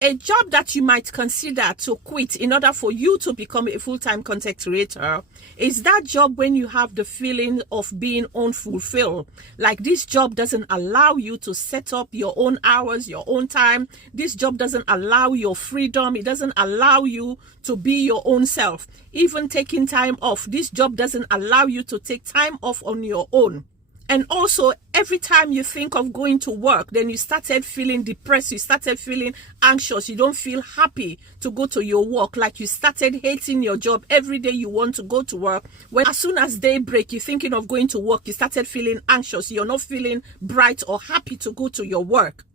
A job that you might consider to quit in order for you to become a full-time content creator is that job when you have the feeling of being unfulfilled. Like this job doesn't allow you to set up your own hours, your own time. This job doesn't allow your freedom. It doesn't allow you to be your own self. Even taking time off, this job doesn't allow you to take time off on your own. And also, every time you think of going to work, then you started feeling depressed, you started feeling anxious, you don't feel happy to go to your work, like you started hating your job. Every day you want to go to work. When as soon as daybreak, you're thinking of going to work, you started feeling anxious, you're not feeling bright or happy to go to your work.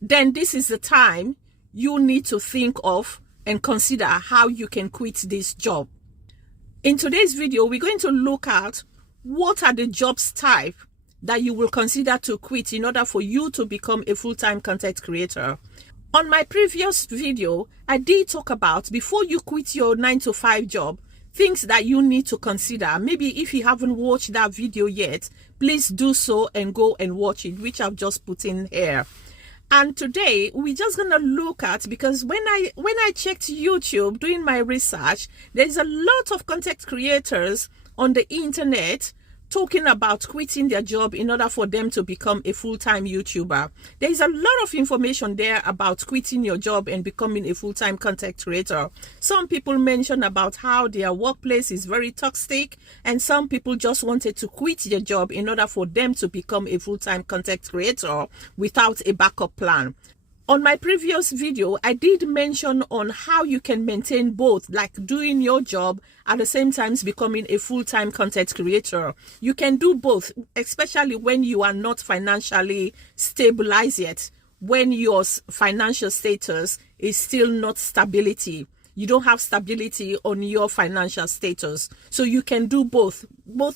Then this is the time you need to think of and consider how you can quit this job. In today's video, we're going to look at what are the jobs type that you will consider to quit in order for you to become a full-time content creator. On my previous video, I did talk about before you quit your 9-to-5 job, things that you need to consider. Maybe if you haven't watched that video yet, please do so and go and watch it, which I've just put in here. And today we're just gonna look at, because when I checked YouTube doing my research, there's a lot of content creators on the internet talking about quitting their job in order for them to become a full-time YouTuber. There's a lot of information there about quitting your job and becoming a full-time content creator. Some people mention about how their workplace is very toxic, and some people just wanted to quit their job in order for them to become a full-time content creator without a backup plan. On my previous video, I did mention on how you can maintain both, like doing your job at the same time becoming a full-time content creator. You can do both, especially when you are not financially stabilized yet, when your financial status is still not stability. You don't have stability on your financial status. So you can do both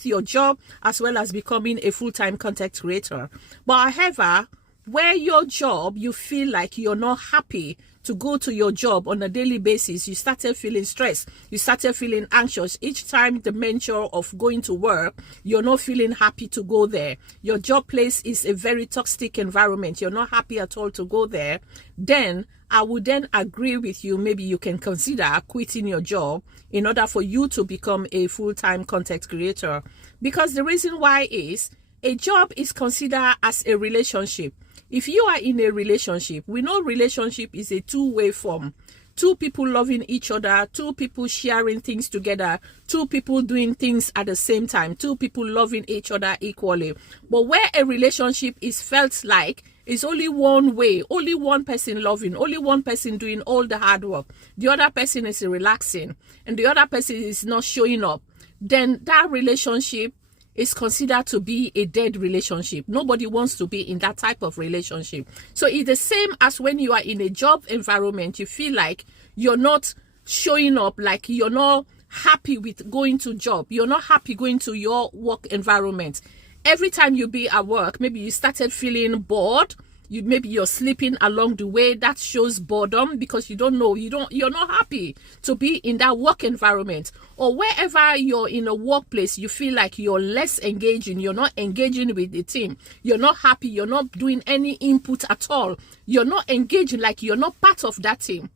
your job as well as becoming a full-time content creator. But however, where your job, you feel like you're not happy to go to your job on a daily basis, you started feeling stressed, you started feeling anxious. Each time the mention of going to work, you're not feeling happy to go there. Your job place is a very toxic environment. You're not happy at all to go there. Then I would then agree with you. Maybe you can consider quitting your job in order for you to become a full-time content creator. Because the reason why is a job is considered as a relationship. If you are in a relationship, we know relationship is a two-way form. Two people loving each other, two people sharing things together, two people doing things at the same time, two people loving each other equally. But where a relationship is felt like it's only one way, only one person loving, only one person doing all the hard work, the other person is relaxing, and the other person is not showing up, then that relationship is considered to be a dead relationship. Nobody wants to be in that type of relationship. So it's the same as when you are in a job environment, you feel like you're not showing up, like you're not happy with going to job. You're not happy going to your work environment. Every time you be at work, maybe you started feeling bored. Maybe you're sleeping along the way. That shows boredom because you don't know, you're not happy to be in that work environment. Or wherever you're in a workplace, you feel like you're less engaging, you're not engaging with the team, you're not happy, you're not doing any input at all, you're not engaging, like you're not part of that team.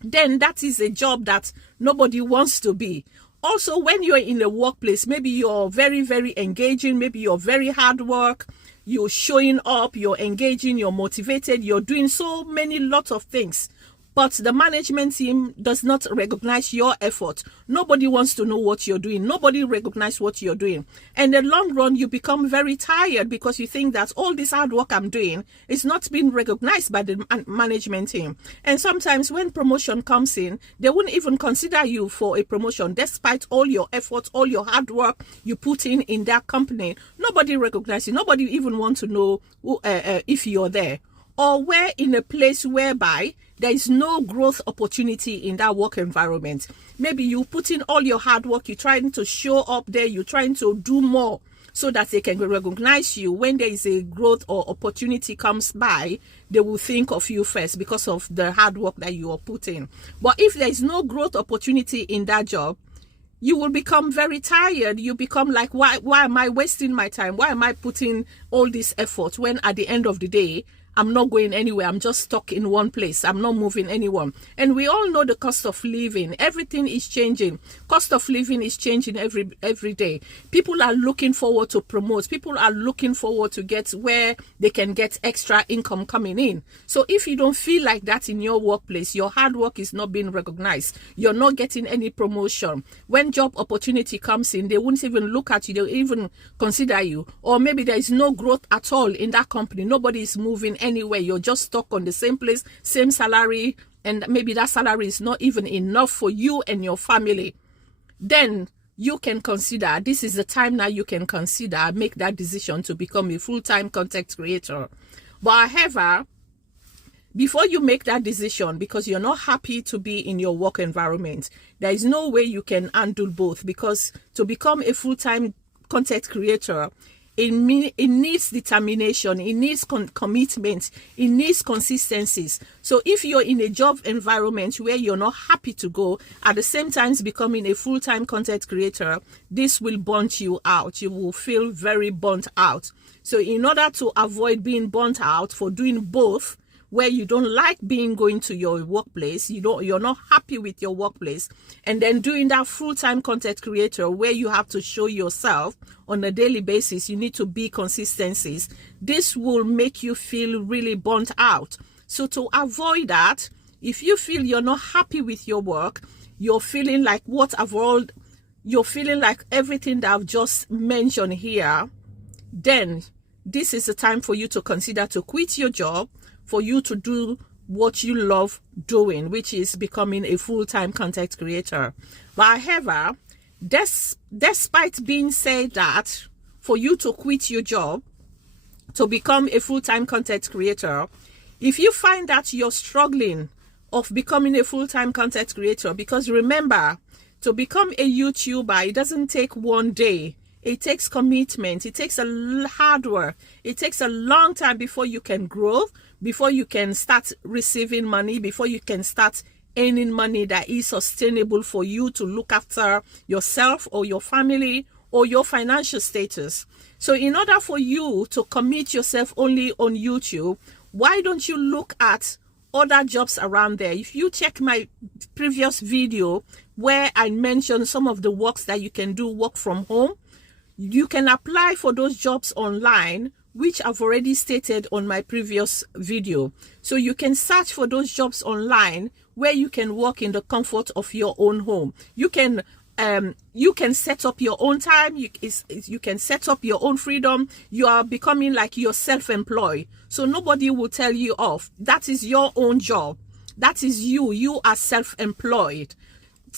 Then that is a job that nobody wants to be. Also, when you're in a workplace, maybe you're very, very engaging, maybe you're very hard work, you're showing up, you're engaging, you're motivated, you're doing so many lots of things. But the management team does not recognize your effort. Nobody wants to know what you're doing. Nobody recognizes what you're doing. And in the long run, you become very tired because you think that all this hard work I'm doing is not being recognized by the management team. And sometimes when promotion comes in, they wouldn't even consider you for a promotion despite all your efforts, all your hard work you put in that company. Nobody recognizes you. Nobody even wants to know if you're there. Or we're in a place whereby there is no growth opportunity in that work environment. Maybe you put in all your hard work, you're trying to show up there, you're trying to do more so that they can recognize you. When there is a growth or opportunity comes by, they will think of you first because of the hard work that you are putting. But if there is no growth opportunity in that job, you will become very tired. You become like, why am I wasting my time? Why am I putting all this effort when at the end of the day, I'm not going anywhere. I'm just stuck in one place. I'm not moving anywhere. And we all know the cost of living. Everything is changing. Cost of living is changing every day. People are looking forward to promote. People are looking forward to get where they can get extra income coming in. So if you don't feel like that in your workplace, your hard work is not being recognized. You're not getting any promotion. When job opportunity comes in, they won't even look at you. They'll even consider you. Or maybe there is no growth at all in that company. Nobody is moving anywhere. You're just stuck on the same place, same salary, and maybe that salary is not even enough for you and your family. Then you can consider, this is the time now you can consider, make that decision to become a full-time content creator. But however, before you make that decision, because you're not happy to be in your work environment, there is no way you can handle both, because to become a full-time content creator, it needs determination, it needs commitment, it needs consistencies. So if you're in a job environment where you're not happy to go, at the same time becoming a full-time content creator, this will burn you out. You will feel very burnt out. So in order to avoid being burnt out for doing both, where you don't like going to your workplace, you're not happy with your workplace, and then doing that full-time content creator where you have to show yourself on a daily basis, you need to be consistencies. This will make you feel really burnt out. So to avoid that, if you feel you're not happy with your work, you're feeling like you're feeling like everything that I've just mentioned here, then this is the time for you to consider to quit your job, for you to do what you love doing, which is becoming a full-time content creator. But however, despite being said that, for you to quit your job to become a full-time content creator, if you find that you're struggling of becoming a full-time content creator, because remember, to become a YouTuber, it doesn't take one day. It takes commitment. It takes a hard work. It takes a long time before you can grow, before you can start receiving money, before you can start earning money that is sustainable for you to look after yourself or your family or your financial status. So in order for you to commit yourself only on YouTube, why don't you look at other jobs around there? If you check my previous video where I mentioned some of the works that you can do work from home, you can apply for those jobs online, which I've already stated on my previous video. So you can search for those jobs online where you can work in the comfort of your own home. You can set up your own time. You can set up your own freedom. You are becoming like you're self-employed. So nobody will tell you off. That is your own job. That is you. You are self-employed.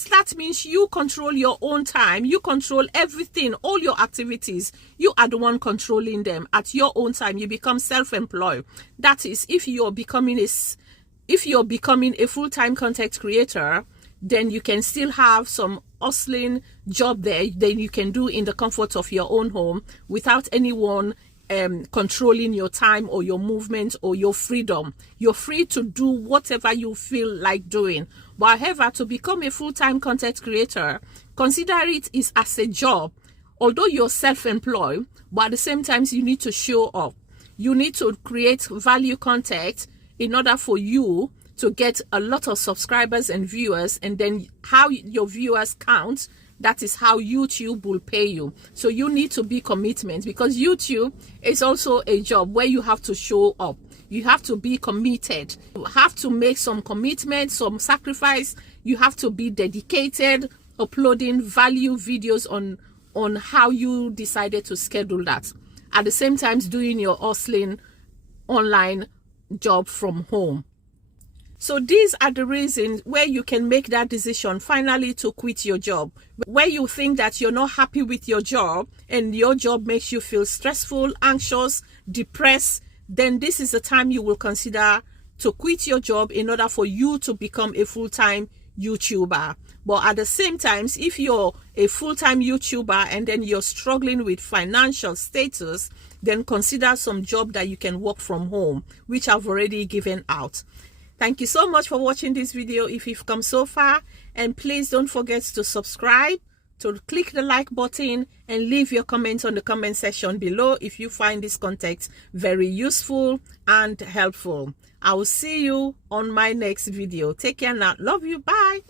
That means you control your own time. You control everything, all your activities. You are the one controlling them at your own time. You become self-employed. That is, if you're becoming a full-time content creator, then you can still have some hustling job there that you can do in the comfort of your own home without anyone controlling your time or your movement or your freedom. You're free to do whatever you feel like doing. But however, to become a full-time content creator, consider it is as a job. Although you're self-employed, but at the same time, you need to show up. You need to create value content in order for you to get a lot of subscribers and viewers, and then how your viewers count, that is how YouTube will pay you. So you need to be commitment, because YouTube is also a job where you have to show up. You have to be committed. You have to make some commitment, some sacrifice. You have to be dedicated, uploading value videos on how you decided to schedule that. At the same time, doing your hustling online job from home. So these are the reasons where you can make that decision finally to quit your job. Where you think that you're not happy with your job and your job makes you feel stressful, anxious, depressed, then this is the time you will consider to quit your job in order for you to become a full-time YouTuber. But at the same time, if you're a full-time YouTuber and then you're struggling with financial status, then consider some job that you can work from home, which I've already given out. Thank you so much for watching this video if you've come so far, and please don't forget to subscribe, to click the like button and leave your comments on the comment section below if you find this content very useful and helpful. I will see you on my next video. Take care now. Love you. Bye.